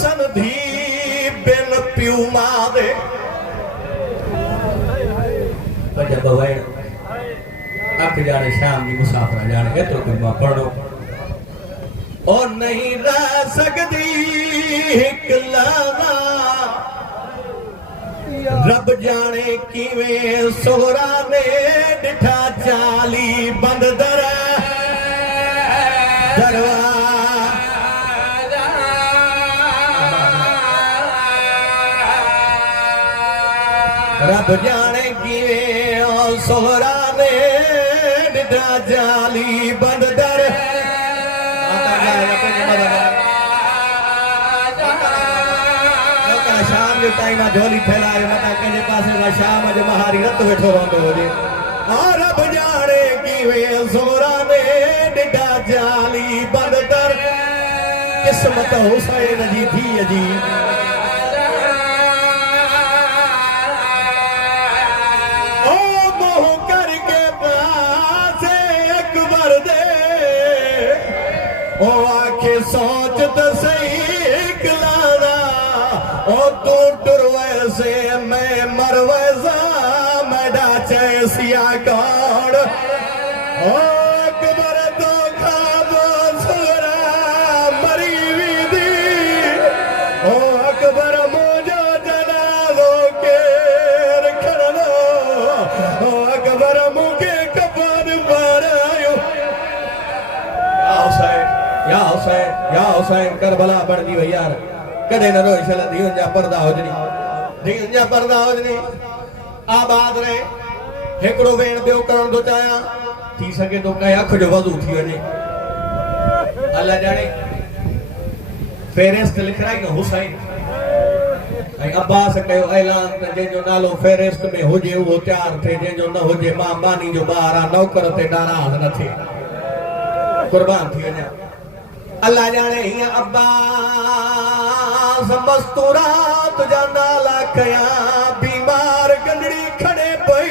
वसन धी बिन प्यू मां दे जब वैण अख जाने शाम की मुसाफरा जाने एतरो कुछ मां पढ़ो और नहीं रह सकती हिकलावा रब जाने किवें सोहरा ने डिठा चाली बंद दरवा रब जाने किवें सोहरा ने डिठा चाली बंद दर शाम जो टाइम झोली फैलाए मता कंहिंजे पासे मां शाम जो महारी रत वेठो रहंदो हुजे और रब जाने किवें सोहरा ने डिठा चाली बंद दर किस्मत हुसैन जी धीअ जी ओ मोह करके पासे अकबर दे ओ आखे सोच तो सही इकलाना ओ तू टुर वैसे मैं मर वैसा मैडा चैसिया कौन ओ अकबर तो खाबो सुरा मरी विधि ओ अकबर मुझो जनाबो के रखनो ओ अकबर मुझे कफन पारायो या हुसैन करबला बढ़दी वई यार कदे न रोई छल धीअनि जा पर्दा हुजनी आबाद रहे हिकिड़ो भेण ॿियो करण थो चाहियां थी सघे थो कंहिं अख जो वज़ू थी वञे अल्लाह जाने फेरिस्त लिखाई न हुसैन ऐं अब्बास कयो ऐलान त जंहिंजो नालो फेरिस्त में हुजे उहो तयारु थिए जंहिंजो न हुजे मां मानी जो ॿार आहे नौकर ते नाराज़ न थिए कुर्बान थी वञा अल्लाह जाने हीअं अब्बास मस्तूरात जा नाला कया बीमार गंढड़ी खड़े पई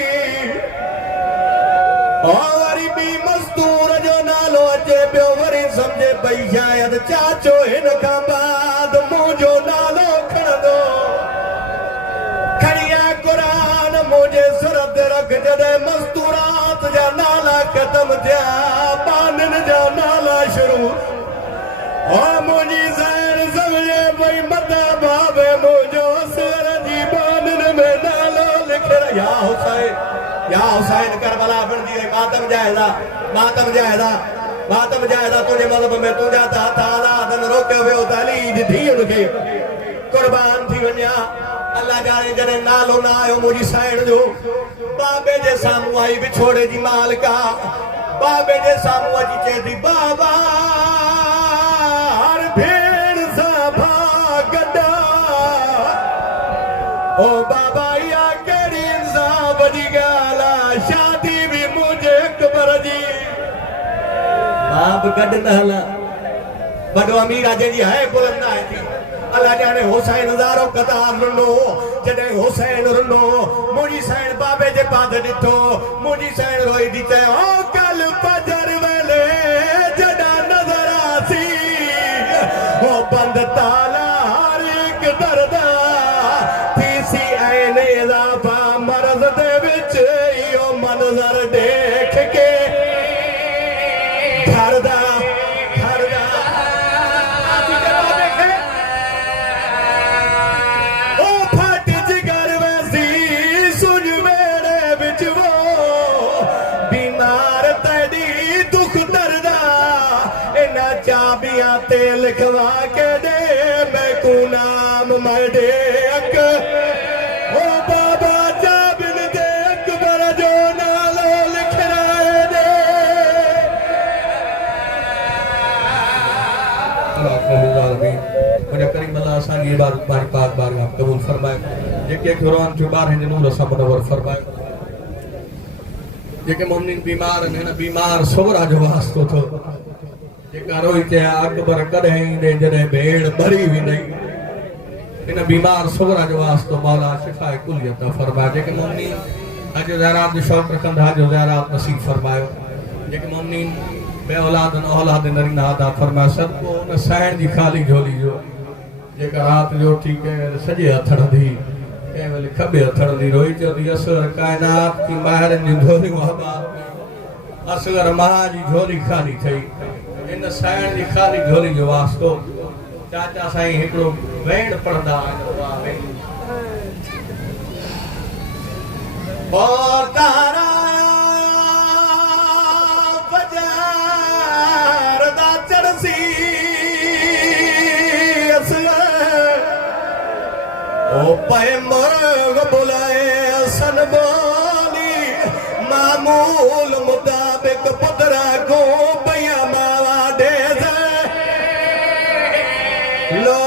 वरी बि मस्तूर जो नालो अचे पियो वरी सम्झे पई शायद चाचो हिन खां बाद मुंहिंजो नालो खणंदो खणिया क़ुरान मुंहिंजे सिर ते रख जॾहिं मस्तूरात जा नाला ख़तम थिया बाननि जा नाला शुरू मुझी सैन समझे भई मता बाबे मुझो सिर जी बानन में नालो लिख या हुसैन करबला बंदी मातम जायदा तुझे मज़हब में तुझा ता ताला दन रोके वियो ताली धीअनि खे कुर्बान थी वञा अल्लाह जाने जॾहिं नालो न आयो मुझी सैन जो बाबे जे साम्हूं आई विछोड़े जी मालिका बाबे जे साम्हूं अची चए थी बाबा ओ बाबा या केड़ी इंसाफ जी गाला शादी भी मुझे अकबर जी बाप गड न हला बड़ो अमीर आजे जी है बुलंद है थी अल्लाह जाने हुसैन हजारों कतार रुनो जडे हुसैन रुनो मुजी सैन बाबे जे पाद दिठो मुजी सैन रोई दी ते ओ कल फजर वेले जडा नजर आसी ओ बंद ताला हर एक दरदा तीसी ऐने इजाफा मर्ज दे विच यो मंजर देख के घरदा ओ फट जिगर वैसी सुन मेरे बिच वो बीमार तड़ी दुख दर्दा इना चाबियां ते लिखवा के दे मैं को नाम मडे अक ओ बाबा जाबिन दे अकबर जो नालो लिखराए दे मुझे करीम अल्लाह असांजी इबादत पानी पाक बारगाह कबूल फरमाए जेके कुरान जो बार हिंद नूर सां मुनव्वर फरमाए जेके मोमिन बीमार आहिनि हिन बीमार सोरा जो वास्तो थो जेका रोई चया अकबर कॾहिं ईंदे जॾहिं भेड़ मरी वेंदई इन बीमार सोरा जो वास्तो मौला शिफाए कुलियत फरमाए जेके मोमिन अॼु ज़रात जो शौक़ रखंदा जो ज़रात नसीब फरमायो जेके मोमिन बे औलाद न औलाद नरीना अदा फरमाए सदको उन साइण जी खाली झोली जो जेका रात जो ठीक है सजे हथड़ दी के वेले खबे हथड़ दी रोई चंदी असर कायनात की माहर नी झोली बाबा असगर महा जी झोली खाली थई इन साइण जी खाली झोली जो वास्तो चाचा साईं हिकड़ो वेण पढ़दा आहिनि तारा बाजार दा चढ़सी ओ पे मुर्ग बुलाए सन बोली मामूल मुताबिक पुतरा को पिया मावा दे लो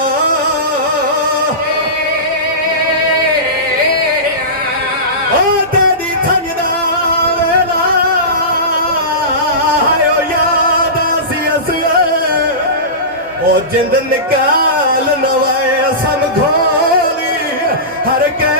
ओ दादी थंजदा वेला आयो याद आसियस ओ जिंद निकाल नवाए सन घोली हर के